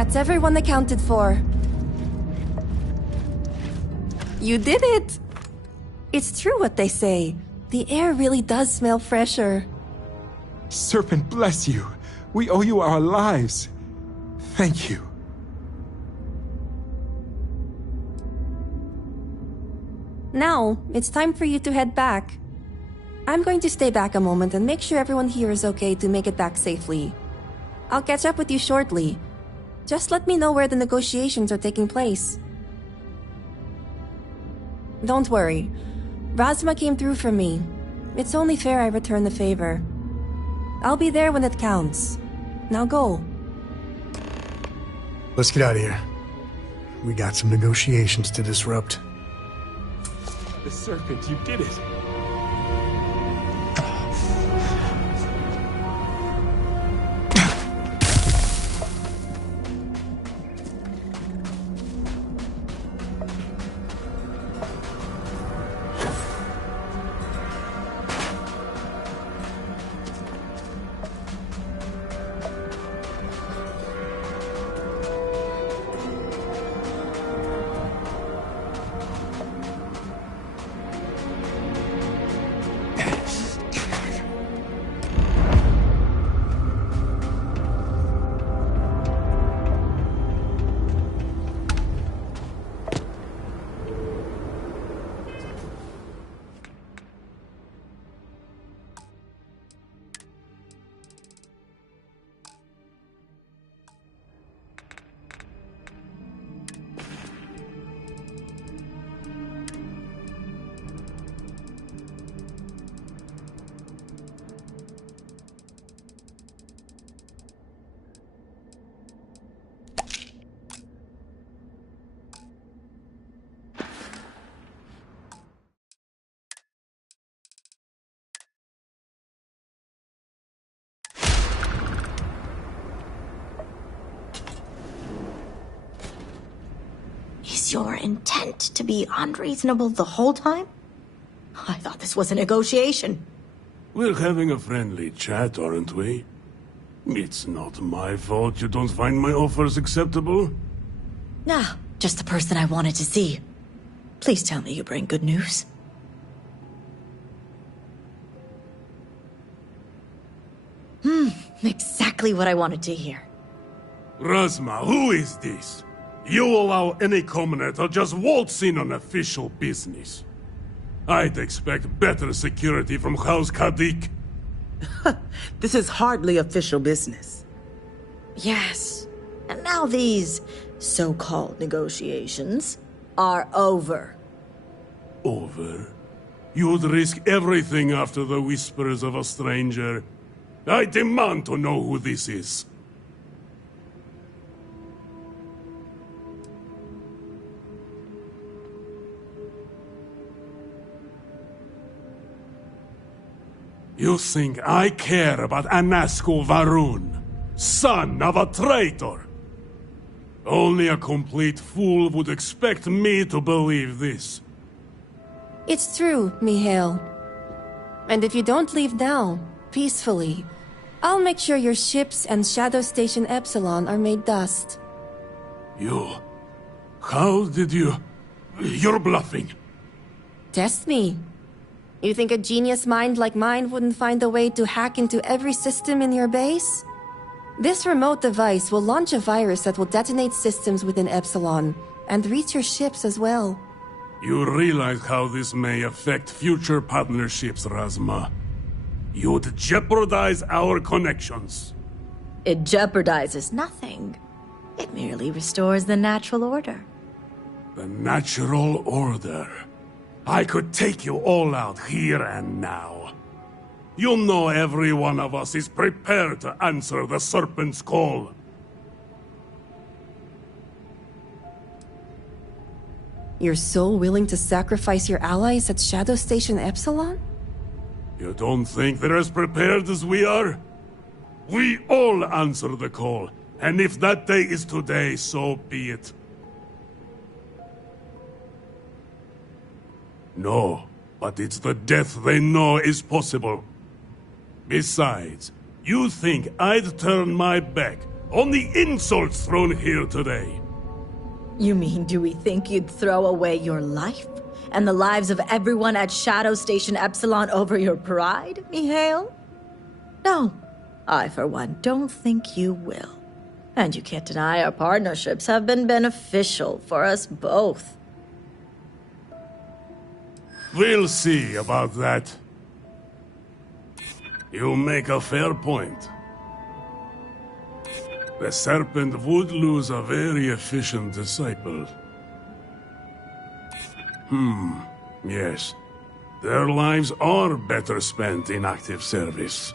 That's everyone accounted for. You did it! It's true what they say. The air really does smell fresher. Serpent bless you. We owe you our lives. Thank you. Now, it's time for you to head back. I'm going to stay back a moment and make sure everyone here is okay to make it back safely. I'll catch up with you shortly. Just let me know where the negotiations are taking place. Don't worry. Razma came through for me. It's only fair I return the favor. I'll be there when it counts. Now go. Let's get out of here. We got some negotiations to disrupt. The Serpent, you did it. Is your intent to be unreasonable the whole time? I thought this was a negotiation. We're having a friendly chat, aren't we? It's not my fault you don't find my offers acceptable. Nah, just the person I wanted to see. Please tell me you bring good news. Exactly what I wanted to hear. Razma, who is this? You allow any commoner to just waltz in on official business. I'd expect better security from House Kadik. This is hardly official business. Yes. And now these so-called negotiations are over. Over? You'd risk everything after the whispers of a stranger. I demand to know who this is. You think I care about Anasco Varun, son of a traitor? Only a complete fool would expect me to believe this. It's true, Mihail. And if you don't leave now, peacefully, I'll make sure your ships and Shadow Station Epsilon are made dust. You... How did you... You're bluffing. Test me. You think a genius mind like mine wouldn't find a way to hack into every system in your base? This remote device will launch a virus that will detonate systems within Epsilon, and reach your ships as well. You realize how this may affect future partnerships, Razma. You'd jeopardize our connections. It jeopardizes nothing. It merely restores the natural order. The natural order. I could take you all out here and now. You know every one of us is prepared to answer the Serpent's call. You're so willing to sacrifice your allies at Shadow Station Epsilon? You don't think they're as prepared as we are? We all answer the call, and if that day is today, so be it. No, but it's the death they know is possible. Besides, you think I'd turn my back on the insults thrown here today. You mean, do we think you'd throw away your life and the lives of everyone at Shadow Station Epsilon over your pride, Mihail? No, I for one don't think you will. And you can't deny our partnerships have been beneficial for us both. We'll see about that. You make a fair point. The Serpent would lose a very efficient disciple. Yes. Their lives are better spent in active service.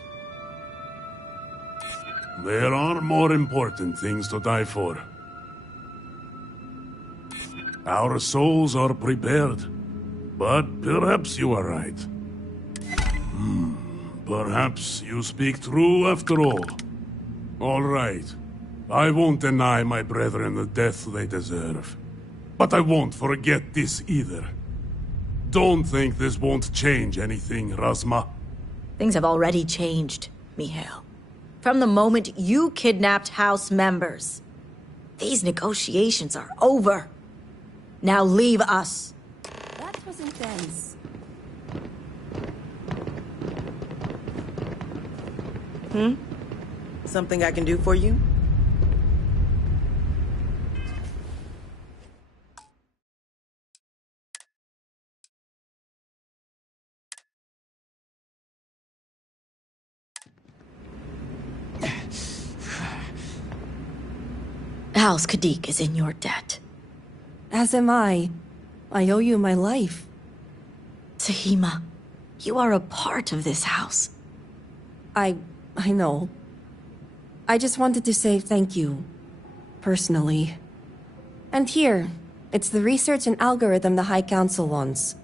There are more important things to die for. Our souls are prepared, but perhaps you are right. Perhaps you speak true after all. All right. I won't deny my brethren the death they deserve. But I won't forget this either. Don't think this won't change anything, Razma. Things have already changed, Mihail. From the moment you kidnapped House members. These negotiations are over. Now leave us. That was intense. Something I can do for you? House Kadik is in your debt. As am I. I owe you my life. Sahima, you are a part of this house. I know. I just wanted to say thank you. Personally. And here, it's the research and algorithm the High Council wants.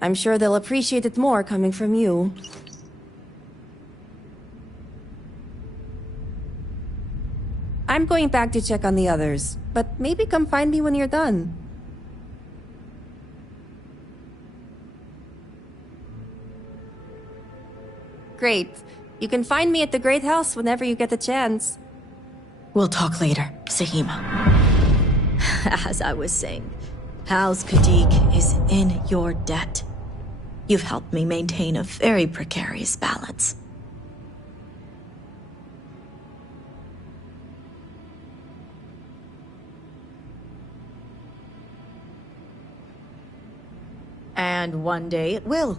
I'm sure they'll appreciate it more coming from you. I'm going back to check on the others, but maybe come find me when you're done. Great. You can find me at the Great House whenever you get the chance. We'll talk later, Sahima. As I was saying, House Kadik is in your debt. You've helped me maintain a very precarious balance. And one day it will.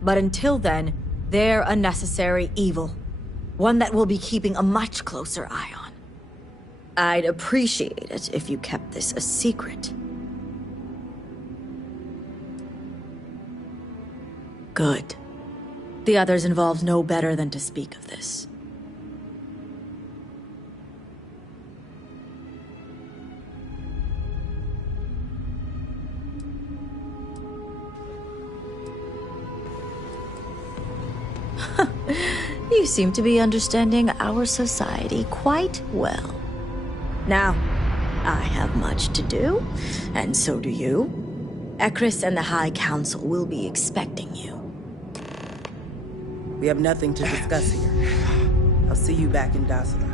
But until then, they're a necessary evil. One that we'll be keeping a much closer eye on. I'd appreciate it if you kept this a secret. Good. The others involved know better than to speak of this. You seem to be understanding our society quite well. Now, I have much to do, and so do you. Ekris and the High Council will be expecting you. We have nothing to discuss here. I'll see you back in Dasla.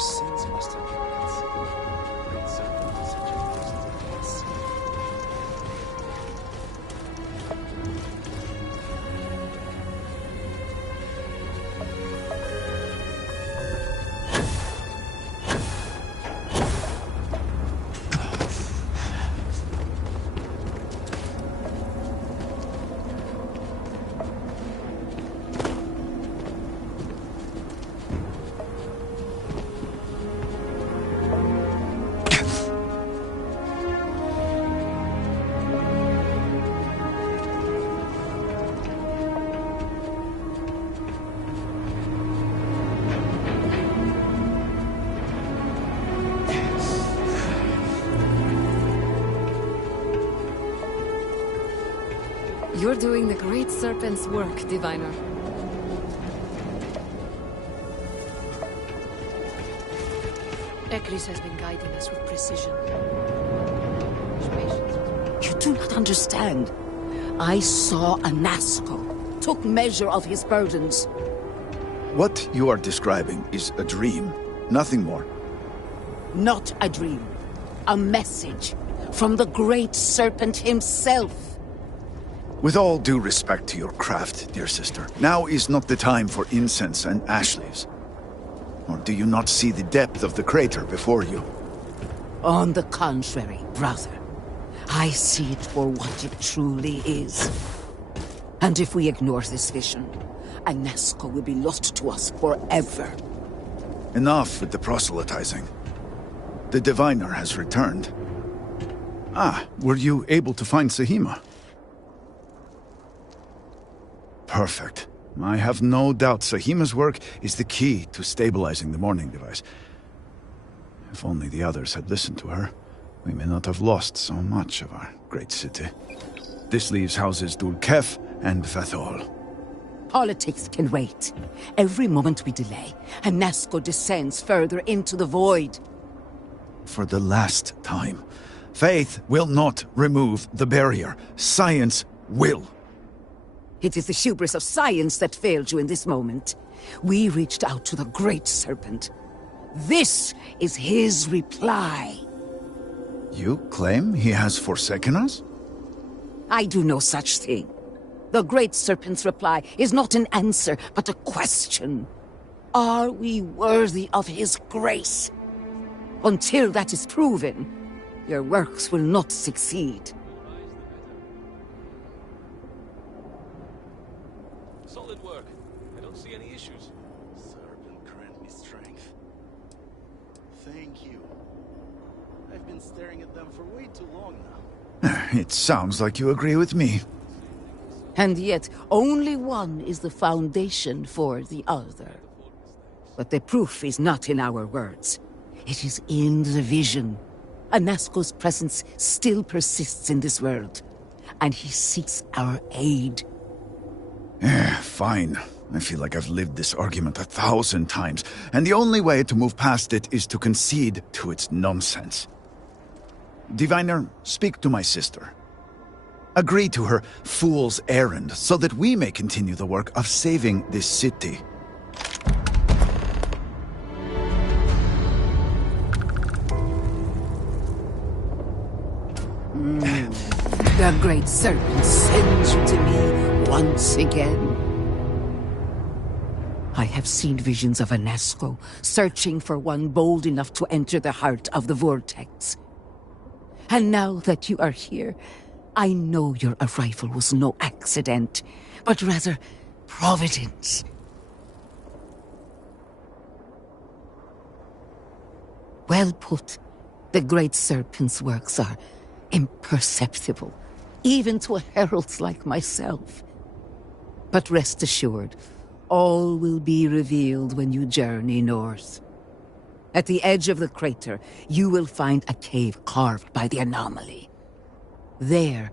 sins must have been concealed. Great serpent is such a beast that I can't see. You're doing the Great Serpent's work, Diviner. Ekris has been guiding us with precision. You do not understand. I saw Anasco, took measure of his burdens. What you are describing is a dream, nothing more. Not a dream. A message from the Great Serpent himself. With all due respect to your craft, dear sister, now is not the time for incense and ash leaves. Or do you not see the depth of the crater before you? On the contrary, brother. I see it for what it truly is. And if we ignore this vision, Anasco will be lost to us forever. Enough with the proselytizing. The diviner has returned. Ah, were you able to find Sahima? Perfect. I have no doubt Sahima's work is the key to stabilizing the morning device. If only the others had listened to her, we may not have lost so much of our great city. This leaves houses Dul-Kef and Fathol. Politics can wait. Every moment we delay, Anasco descends further into the void. For the last time, faith will not remove the barrier. Science will. It is the hubris of science that failed you in this moment. We reached out to the Great Serpent. This is his reply. You claim he has forsaken us? I do no such thing. The Great Serpent's reply is not an answer, but a question. Are we worthy of his grace? Until that is proven, your works will not succeed. Solid work. I don't see any issues. Serpent grant me strength. Thank you. I've been staring at them for way too long now. It sounds like you agree with me. And yet, only one is the foundation for the other. But the proof is not in our words. It is in the vision. Anasco's presence still persists in this world, and he seeks our aid. Fine. I feel like I've lived this argument 1,000 times, and the only way to move past it is to concede to its nonsense. Diviner, speak to my sister. Agree to her fool's errand so that we may continue the work of saving this city. The Great Serpent sends you to me once again. I have seen visions of Anasco, searching for one bold enough to enter the heart of the vortex. And now that you are here, I know your arrival was no accident, but rather providence. Well put. The Great Serpent's works are imperceptible, even to heralds like myself. But rest assured, all will be revealed when you journey north. At the edge of the crater, you will find a cave carved by the anomaly. There,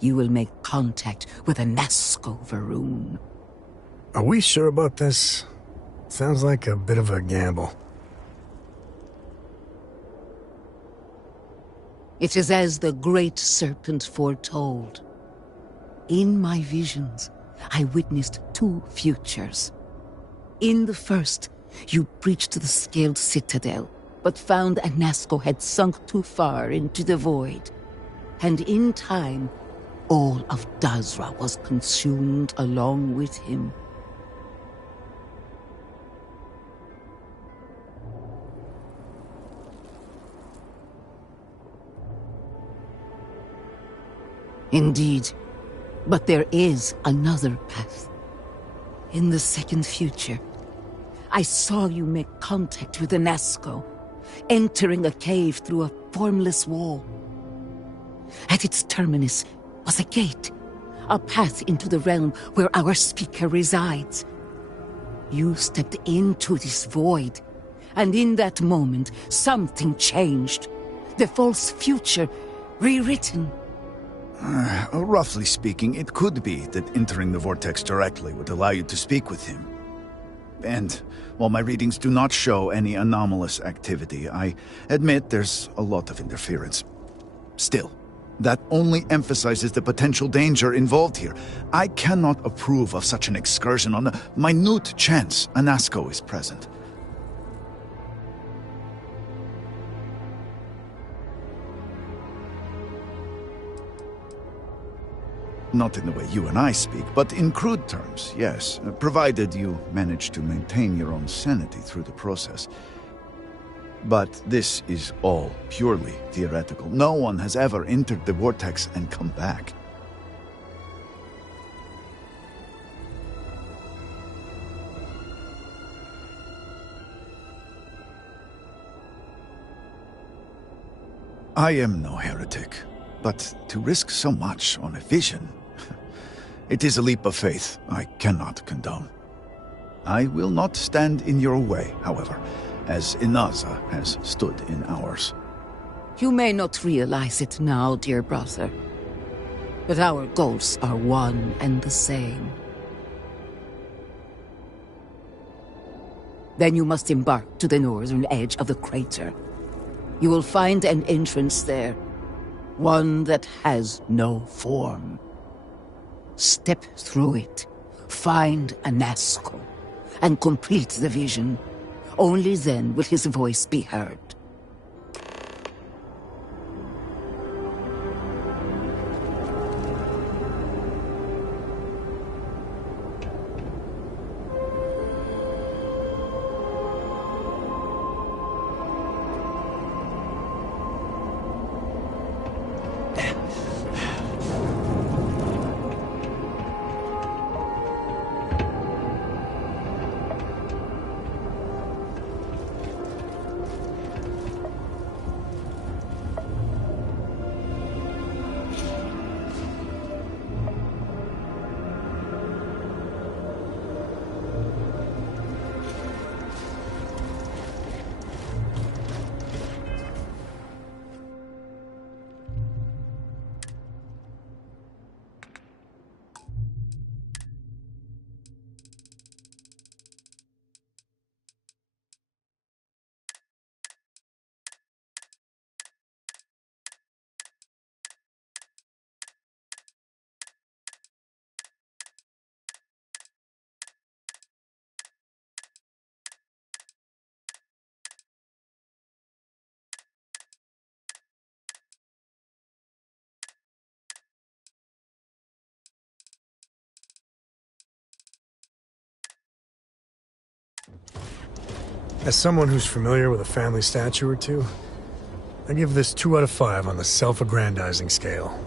you will make contact with Anasco Varun. Are we sure about this? Sounds like a bit of a gamble. It is as the Great Serpent foretold. In my visions, I witnessed two futures. In the first, You breached the scaled citadel, but found Anasco had sunk too far into the void. And in time, all of Dazra was consumed along with him. Indeed, but there is another path. In the second future, I saw you make contact with Anasco, entering a cave through a formless wall. At its terminus was a gate, a path into the realm where our speaker resides. You stepped into this void, and in that moment, something changed. The false future rewritten. Roughly speaking, it could be that entering the vortex directly would allow you to speak with him. And while my readings do not show any anomalous activity, I admit there's a lot of interference. Still, that only emphasizes the potential danger involved here. I cannot approve of such an excursion on the minute chance Anasco is present. Not in the way you and I speak, but in crude terms, yes, provided you manage to maintain your own sanity through the process. But this is all purely theoretical. No one has ever entered the vortex and come back. I am no heretic, but to risk so much on a vision... It is a leap of faith I cannot condone. I will not stand in your way, however, as Inaza has stood in ours. You may not realize it now, dear brother, but our goals are one and the same. Then you must embark to the northern edge of the crater. You will find an entrance there, one that has no form. Step through it, find Anasco, and complete the vision. Only then will his voice be heard. As someone who's familiar with a family statue or two, I give this 2 out of 5 on the self-aggrandizing scale.